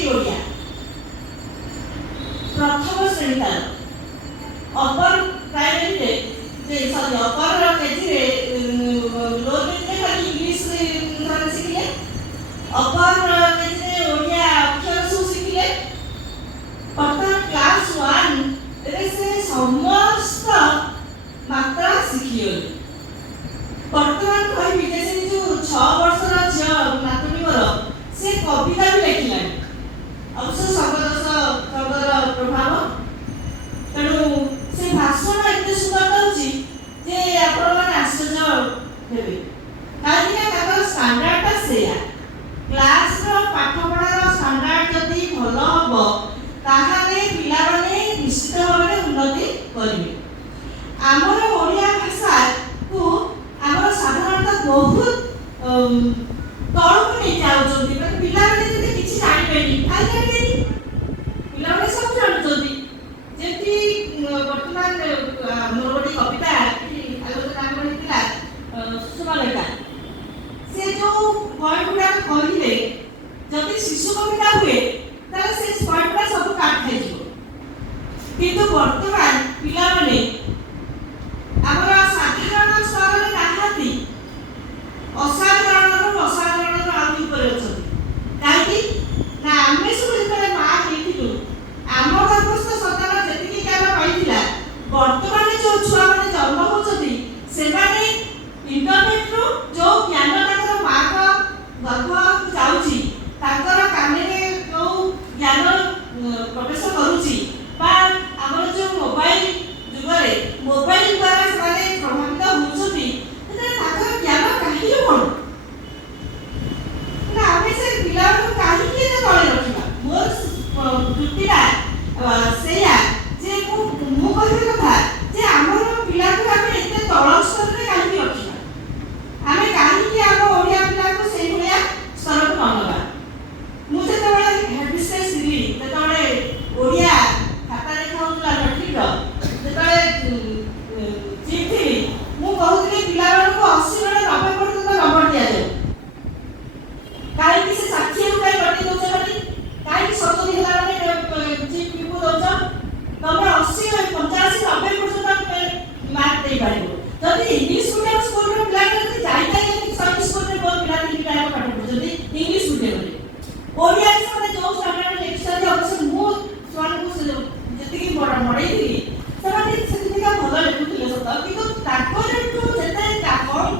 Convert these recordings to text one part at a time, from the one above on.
ସେଇ ଓଡ଼ିଆ ପ୍ରଥମ ଶ୍ରେଣୀ ତାର ଅପର ପ୍ରାଇମେରୀରେ ସରି ଅପର କେଜିରେ ଲୋ କେଜିରେ ଖାଲି ଇଂଲିଶ ଶିଖିଲେ, ଅପର କେଜିରେ ଓଡ଼ିଆ ଅକ୍ଷର ସବୁ ଶିଖିଲେ। ବର୍ତ୍ତମାନ କ୍ଲାସ 1ରେ ସେ ସମସ୍ତ ମାତ୍ରା ଶିଖିଗଲେ। ବର୍ତ୍ତମାନ କହିବି ଯେ ସେ ଯୋଉ 6 ବର୍ଷର ଝିଅ ନାତୁଣୀ ମୋର ସେ କବିତା ବି ଲେଖିଲାଣି, ଅବଶ୍ୟ ଶବ୍ଦର ପ୍ରଭାବ। ତେଣୁ ସେ ଭାଷଣ ଏତେ ସୁନ୍ଦର ଦେଉଛି ଯେ ଆପଣମାନେ ଆଶ୍ଚର୍ଯ୍ୟ ହେବେ, କାହିଁକି ନା ତାଙ୍କର ଷ୍ଟାଣ୍ଡାର୍ଡଟା ସେଇଆ। କ୍ଲାସର ପାଠପଢ଼ାର ଷ୍ଟାଣ୍ଡାର୍ଡ ଯଦି ଭଲ ହବ ତାହେଲେ ପିଲାମାନେ ନିଶ୍ଚିତ ଭାବରେ ଉନ୍ନତି କରିବେ। ଆମର ଓଡ଼ିଆ ଭାଷାକୁ ଆମର ସାଧାରଣତଃ ବହୁତ ତଳକୁ ନେଇ ଯାଉଛନ୍ତି। ମାନେ ପିଲାମାନେ ଯଦି କିଛି ଜାଣିବେନି, କାହିଁ ଜାଣିବେନି, ପିଲାମାନେ ସବୁ ଜାଣୁଛନ୍ତି। ଯେମିତି ବର୍ତ୍ତମାନ ମୋର ଗୋଟେ କବିତା ଆଲୋଚନା ହେଇଥିଲା ସୁଷମାଲେଖା, ସେ ଯୋଉ ପଏଣ୍ଟ ଗୁଡ଼ାକ କହିଲେ ଯଦି ଶିଶୁ କବିତା ହୁଏ ତାହେଲେ ସେ ପଏଣ୍ଟ ଗୁଡ଼ା ସବୁ କାଟ ଖାଇଯିବ। କିନ୍ତୁ ବର୍ତ୍ତମାନ ପିଲାମାନେ ଆମର ସାଧାରଣ ସ୍ତରରେ ନାହାନ୍ତି, ଅସାଧାରଣରୁ ଅସାଧାରଣର ଆହୁରି ଉପରେ ଅଛନ୍ତି। କାହିଁକି ନା ଆମେ ସବୁ ଯେତେବେଳେ ମା ହେଇଥିଲୁ ଆମ ଗର୍ଭସ୍ଥ ସନ୍ତାନ ଯେତିକି ଜ୍ଞାନ ପାଇଥିଲା, ବର୍ତ୍ତମାନ ଯୋଉ ଛୁଆମାନେ ଜନ୍ମ ହେଉଛନ୍ତି ସେମାନେ ଇଣ୍ଟରନେଟରୁ ଯୋଉ ଜ୍ଞାନ ତାଙ୍କର ମାଙ୍କ ଗର୍ଭକୁ ଯାଉଛି, ତାଙ୍କର କାନରେ ଯୋଉ ଜ୍ଞାନ ପ୍ରବେଶ କରୁଛି, ବା ଆମର ଯୋଉ ମୋବାଇଲ ଯୁଗରେ ମୋବାଇଲ ଦ୍ୱାରା ସେମାନେ ପ୍ରଭାବିତ ହେଉଛନ୍ତି, ସେତେବେଳେ ତାଙ୍କର ଜ୍ଞାନ କାହିଁକି କ'ଣ ନା ଆମେ ସେ ପିଲାମାନଙ୍କୁ କାହିଁକି ଏତେ ତଳେ ରଖିବା? ମୋର ଯୁକ୍ତିଟା ସେଇଆ ଯେ ମୁଁ କହିବା କଥା ଯେ ଆମର ପିଲାକୁ ଆମେ ଏତେ ତଳ ସ୍ତରରେ କାହିଁକି ରଖିବା? ଆମେ କାହିଁକି ଆମ ଓଡ଼ିଆ ପିଲାକୁ ସେଇଭଳିଆ ସ୍ତରକୁ ନ ନେବା? ମୁଁ ଯେତେବେଳେ ହେଡମିଷ୍ଟ୍ରେସ୍ ଥିଲି ସେତେବେଳେ ଓଡ଼ିଆ ଖାତା ଲେଖା ହେଉଥିଲା ମେଟ୍ରିକର, ଯେତେବେଳେ ଚିଫ୍ ଥିଲି ମୁଁ କହୁଥିଲି ପିଲାମାନଙ୍କୁ 80 ବେଳେ 90 ପର୍ଯ୍ୟନ୍ତ ନମ୍ବର ଦିଆଯାଉ। କାହିଁକି ସେ 60ରୁ କାହିଁ କଟି ଦେଉଛ? କାହିଁକି 70 ହେଲା ମାନେ ଚିଫ୍କୁ ଦେଉଛ? ତମେ 80 85 90 ପର୍ଯ୍ୟନ୍ତ ମାର୍କ ଦେଇପାରିବ। ଯଦି ଇଂଲିଶ ମିଡ଼ିୟମ ସ୍କୁଲର ପିଲାମାନେ ଯଦି ଯାଇପାରିବେ ସର୍ଭିସ ସ୍କୁଲରେ ବହୁତ ପିଲା ତିନିଟା ପାଠ ପଢ଼ୁଛନ୍ତି ଇଂଲିଶ ମିଡ଼ିୟମରେ, ଓଡ଼ିଆରେ ସେମାନେ ଯେଉଁ ଷ୍ଟାଣ୍ଡାର୍ଡ ଲେଖିଛନ୍ତି, ଅବଶ୍ୟ ମୁଁ ସେମାନଙ୍କୁ ଯେତିକି ମଡ଼େଇଥିଲି ସେମାନେ ସେତିକିଟା ଭଲ ଲେଖୁଥିଲେ ସତ, କିନ୍ତୁ ତାଙ୍କର ଯେତେ କମ୍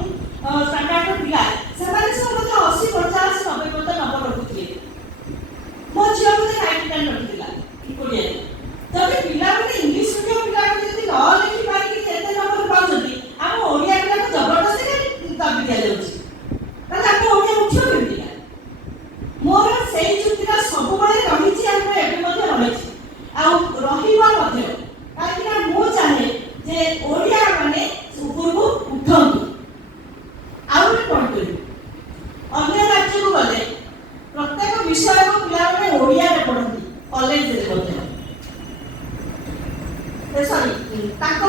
ଷ୍ଟାଣ୍ଡାର୍ଡର ପିଲା ସେମାନେ ସବୁ ମଧ୍ୟ 80 50 90 ପର୍ଯ୍ୟନ୍ତ ନମ୍ବର ରଖୁଥିଲେ। ମୋ ଝିଅ ବୋଧେ 99 ରଖିଥିଲା ଓଡ଼ିଆରେ। ଯଦି ପିଲାମାନେ ଇଂଲିଶ ମିଡ଼ିୟମ ପିଲାମାନେ ଯଦି ନ ଲେଖି ପାରିକି ଏତେ ନମ୍ବର ପାଉଛନ୍ତି, ଆମ ଓଡ଼ିଆ ପିଲାକୁ ଜବରଦସ୍ତି ଦାବି ଦିଆଯାଉଛି, ତାହେଲେ ଆମ ଓଡ଼ିଆ ମୁଖ୍ୟ କେମିତି? ମୋର ସେଇ ଯୁକ୍ତିଟା ସବୁବେଳେ ରହିଛି, ଆମର ଏବେ ମଧ୍ୟ ରହିଛି ଆଉ ରହିବ ମଧ୍ୟ। କାହିଁକି ନା ମୁଁ ଚାହେଁ ଯେ ଓଡ଼ିଆ ମାନେ ଉପରକୁ ଉଠନ୍ତୁ। ଆଉ ଗୋଟେ ପଏଣ୍ଟ କରିବି, ଅନ୍ୟ ରାଜ୍ୟକୁ ଗଲେ ପ୍ରତ୍ୟେକ ବିଷୟକୁ ପିଲାମାନେ ଓଡ଼ିଆରେ ପଢ଼ନ୍ତି, କଲେଜରେ ମଧ୍ୟ ସରି ତାଙ୍କ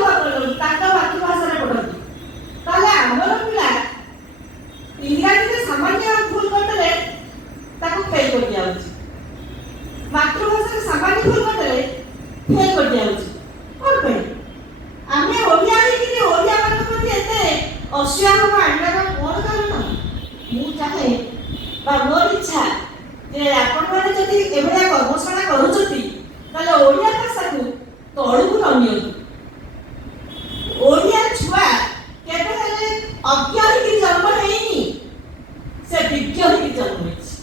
ମାତୃଭାଷାରେ ପଢ଼ନ୍ତି। ତାହେଲେ ଆମର ପିଲା ଇଂରାଜୀରେ ସାମାନ୍ୟ ଭୁଲ କରିଦେଲେ ତାକୁ ଫେଲ୍ କରିଦିଆଯାଉଛି, ମାତୃଭାଷାରେ ସାମାନ୍ୟ ଭୁଲ କରିଦେଲେ ଫେଲ୍ କରିଦିଆଯାଉଛି। କ'ଣ ପାଇଁ ଆମେ ଓଡ଼ିଆ ହେଇକିରି ଓଡ଼ିଆ ମାନଙ୍କ ପ୍ରତି ଏତେ ଅସୁବିଧା ଆଣିବାର ମୋର କାରଣ? ମୁଁ ଚାହେଁ ବା ମୋର ଇଚ୍ଛା ଯେ ଆପଣମାନେ ଯଦି ଏଭଳିଆ କର୍ମଶାଳା କରୁଛନ୍ତି ତାହେଲେ ଓଡ଼ିଆ ଭାଷାକୁ ତଳକୁ ନ ନିଅନ୍ତୁ। ଓଡ଼ିଆ ଛୁଆ କେବେ ହେଲେ ଅଜ୍ଞ ହେଇକି ଜନ୍ମ ହେଇନି, ସେ ବିଜ୍ଞ ହେଇକି ଜନ୍ମ ହେଇଛି।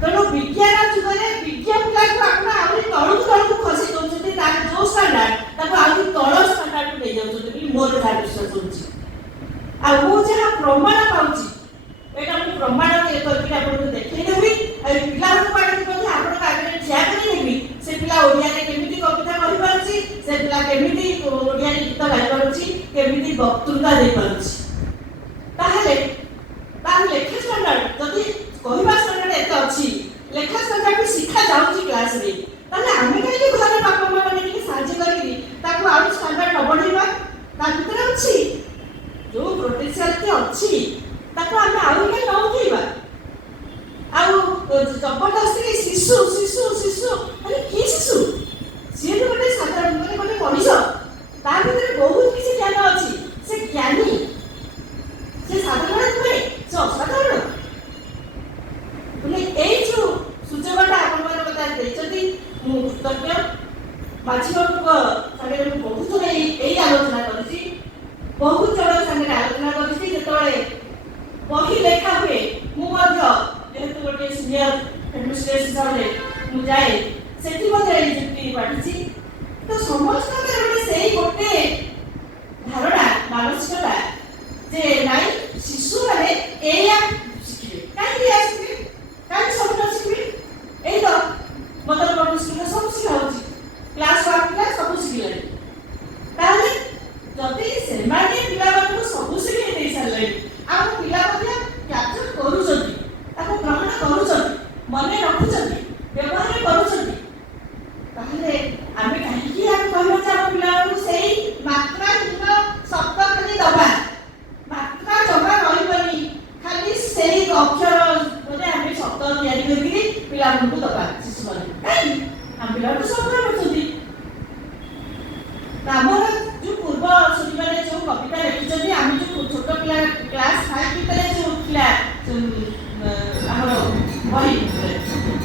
ତେଣୁ ବିଜ୍ଞାନ ଯୁଗରେ ବିଜ୍ଞ ପିଲାକୁ ଆପଣ ଆହୁରି ତଳକୁ ଖସି ଦେଉଛନ୍ତି, ତାର ଯୋଉ ଷ୍ଟାଣ୍ଡାର୍ଡ ତାକୁ ଆହୁରି ତଳ ଷ୍ଟାଣ୍ଡାର୍ଡକୁ ନେଇ ଯାଉଛନ୍ତି ବୋଲି ମୋର ଯାହା ବିଶ୍ୱାସ ହେଉଛି। ଆଉ ମୁଁ ଯାହା ପ୍ରମାଣ ପାଉଛି ଏଇଟା ମୁଁ ପ୍ରମାଣ କରିକି ଆପଣଙ୍କୁ ଦେଖେଇଦେବି। ଆଉ ପିଲାମାନଙ୍କୁ ଆଣିକି ମଧ୍ୟ ଆପଣଙ୍କ ଆଗରେ ଠିଆ କରିନେବି। ସେ ପିଲା ଓଡ଼ିଆରେ କେମିତି କବିତା କହିପାରୁଛି, ସେ ପିଲା କେମିତି ଓଡ଼ିଆରେ ଗୀତ ଗାଇପାରୁଛି, କେମିତି ବକ୍ତୃତା ଦେଇପାରୁଛି। ତାହେଲେ ତାର ଲେଖା ଷ୍ଟାଣ୍ଡାର୍ଡ ଯଦି କହିବା ଷ୍ଟାଣ୍ଡାର୍ଡ ଏତେ ଅଛି, ଲେଖା ଷ୍ଟାଣ୍ଡାର୍ଡ ବି ଶିଖା ଯାଉଛି କ୍ଲାସରେ, ତାହେଲେ ଆମେ କାହିଁକି ଘରେ ବାପା ମା ମାନେ ଟିକେ ସାହାଯ୍ୟ କରିକି ତାକୁ ଆଉ ଷ୍ଟାଣ୍ଡାର୍ଡ ନ ବଢ଼େଇବା? ତା ଭିତରେ ଅଛି ଯୋଉ ପୋଟେନ୍ସିଆଲିଟି ଅଛି ତାକୁ ଆମେ ଆଉ କାହିଁ ନ ଉଠେଇବା? ଆଉ ଜବରଦସ୍ତି ଶିଶୁ ଶିଶୁ ଶିଶୁ ମାନେ କି ଶିଶୁ? ସିଏ ତ ଗୋଟେ ସାଧାରଣ ମାନେ ଗୋଟେ ମଣିଷ, ତା ଭିତରେ ବହୁତ କିଛି ଜ୍ଞାନ ଅଛି। ସେ ଜ୍ଞାନୀ, ସେ ସାଧାରଣ ନୁହେଁ, ସେ ଅସାଧାରଣ। ମାନେ ଏଇ ଯୋଉ ସୁଯୋଗଟା ଆପଣମାନେ ମୋତେ ଦେଇଛନ୍ତି, ମୁଁ କୃତଜ୍ଞ। ମାଝୀ ବାବୁଙ୍କ ସାଙ୍ଗରେ ମୁଁ ବହୁତ ଥର ଏଇ ଆଲୋଚନା କରିଛି, ବହୁତ ଜଣ ସାଙ୍ଗରେ ଆଲୋଚନା କରିଛି। ଯେତେବେଳେ ବହି ଲେଖା ହୁଏ, ମୁଁ ମଧ୍ୟ ଯେହେତୁ ଗୋଟେ ସିନିୟର ହେଡମିଷ୍ଟ୍ରେସ୍ ହିସାବରେ ମୁଁ ଯାଏ, ସେଠି ମଧ୍ୟ ଏଇ ଯୁକ୍ତି ବାଢ଼ିଛି। ତ ସମସ୍ତଙ୍କର ଗୋଟେ ସେଇ ଗୋଟେ ଧାରଣା, ମାନସିକତା ଯେ ନାଇଁ ଶିଶୁମାନେ ଏଇଆ ଶିଖିବେ। କାହିଁକି ଏଇଆ ଶିଖିବେ? କାହିଁକି ସବୁଟା ଶିଖିବେ? ଏଇ ତ ମଦର ପବ୍ଲିକ ସ୍କୁଲରେ ସବୁ ଶିଖା ହଉଛି, କ୍ଲାସ୍ 1 ପିଲା ସବୁ ଶିଖିଲେଣି। ତାହେଲେ ଯଦି ସେମାନେ ପିଲାମାନଙ୍କୁ ସବୁ ଶିଖେଇ ଦେଇ ସାରିଲେଣି, ଆମ ପିଲା ମଧ୍ୟ କ୍ୟାପଚର କରୁଛନ୍ତି, ତାକୁ ଗ୍ରହଣ କରୁଛନ୍ତି, ମନେ ରଖୁଛନ୍ତି, ବ୍ୟବହାର କରୁଛନ୍ତି, ତାହେଲେ ଆମେ କାହିଁକି ଆମେ କହିବା ଯେ ଆମ ପିଲାମାନଙ୍କୁ ସେଇ ମାତ୍ରାହୀନ ଶବ୍ଦ ଖାଲି ଦବା, ମାତ୍ରା ଜମା ରହିବନି, ଖାଲି ସେଇ ଅକ୍ଷର ବୋଧେ ଆମେ ଶବ୍ଦ ତିଆରି କରିକି ପିଲାମାନଙ୍କୁ ଦବା ଶିଶୁମାନଙ୍କୁ? କାହିଁକି? ଆମ ପିଲାମାନଙ୍କୁ ସବୁ କରୁଛନ୍ତି। ଆମର ଯୋଉ ପୂର୍ବ ଶୁଣିବାରେ ଯୋଉ କବିତା ଲେଖିଛନ୍ତି, ଆମେ ଯୋଉ ଛୋଟ ପିଲା କ୍ଲାସ୍ 5 ଭିତରେ ଯୋଉ ଥିଲା ଆମର ବହି,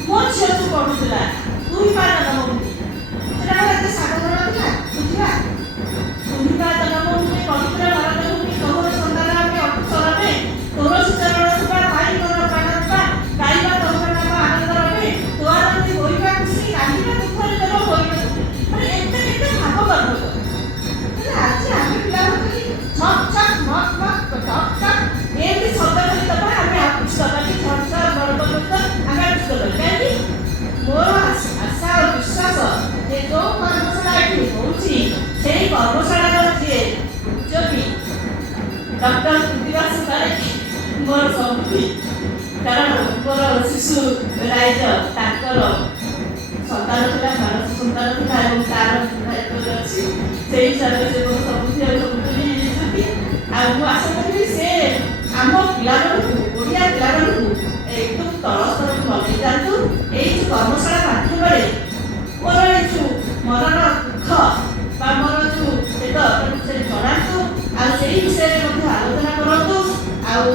ମୋ ଝିଅ ଯୋଉ ପଢୁଥିଲା 2 ପା ଜନମଭୂମି, ସେଟା ଏତେ ସାଧାରଣ ଥିଲା ବୁଝିବା? 2 ପା ଜନମଭୂମି ପବିତ୍ର ଭାରତଭୂମି ତୋର ସନ୍ତାନ ଆମେ ଅକୁଶଳରେ, ତୋର ସୁଚରଣ ସୁବା ପାଇ ତୋର ପ୍ରାଣ ରୂପା, ଗାଇବା ତୋର ନାମ ଆନନ୍ଦ ରହେ, ତୋର ହୋଇବା ଖୁସି, କାନ୍ଦିବା ଦୁଃଖରେ ତୋର ହୋଇବା। ମାନେ ଏତେ କେତେ ଭାବ ଗର୍ଭ। ଆଜି ଆମେ ପିଲାମାନଙ୍କୁ ଛକ୍ ଛକ୍ ମକ୍ ମକ୍ ଟକ୍ ଟକ୍ ଏମିତି ଶବ୍ଦ ଖାଲି ଦେବା, ଆମେ ଆଉ କିଛି ଦେବାନି। ଛକ୍ ଛକ୍ ଗର୍ଭ ଆମେ ଆଉ କିଛି ଦେବାନି। କାହିଁକି? ମୋର ଆଶା ଓ ବିଶ୍ୱାସ ଯେ ଯୋଉ କର୍ମଶାଳା ଏଠି ହଉଛି, ସେଇ କର୍ମଶାଳାର ଯିଏ ଉଦ୍ୟୋଗୀ ଡକ୍ଟର କୃତିବାସ ପାରେଖ ମୋର ସବୁଠି। କାରଣ ମୋର ଶିଶୁ ରାଇଜ ତାଙ୍କର ସନ୍ତାନ ଥିଲା, ମାନସ ସନ୍ତାନ ଥିଲା ଏବଂ ତାର ଦାୟିତ୍ୱରେ ଅଛି। ସେଇ ହିସାବରେ ସେ ମୋର ସବୁଠି ଆଉ ସବୁଠି ହେଇଯାଇଛନ୍ତି। ଆଉ ମୁଁ ଆଶା କରିବି ସେ ଆମ ପିଲାମାନଙ୍କୁ, ଓଡ଼ିଆ ପିଲାମାନଙ୍କୁ ଏଠୁ ତଳ ସ୍ତରକୁ ମନେଇ ଯାଆନ୍ତୁ। ଏଇ ଯେଉଁ କର୍ମଶାଳା ମାଧ୍ୟମରେ ମୋର ଏଇ ଯେଉଁ ମନର ଦୁଃଖ ବା ମୋର ଯେଉଁ ଭେଦ ତାକୁ ସେ ଜଣାନ୍ତୁ, ଆଉ ସେଇ ବିଷୟରେ ମଧ୍ୟ ଆଲୋଚନା କରନ୍ତୁ। ଆଉ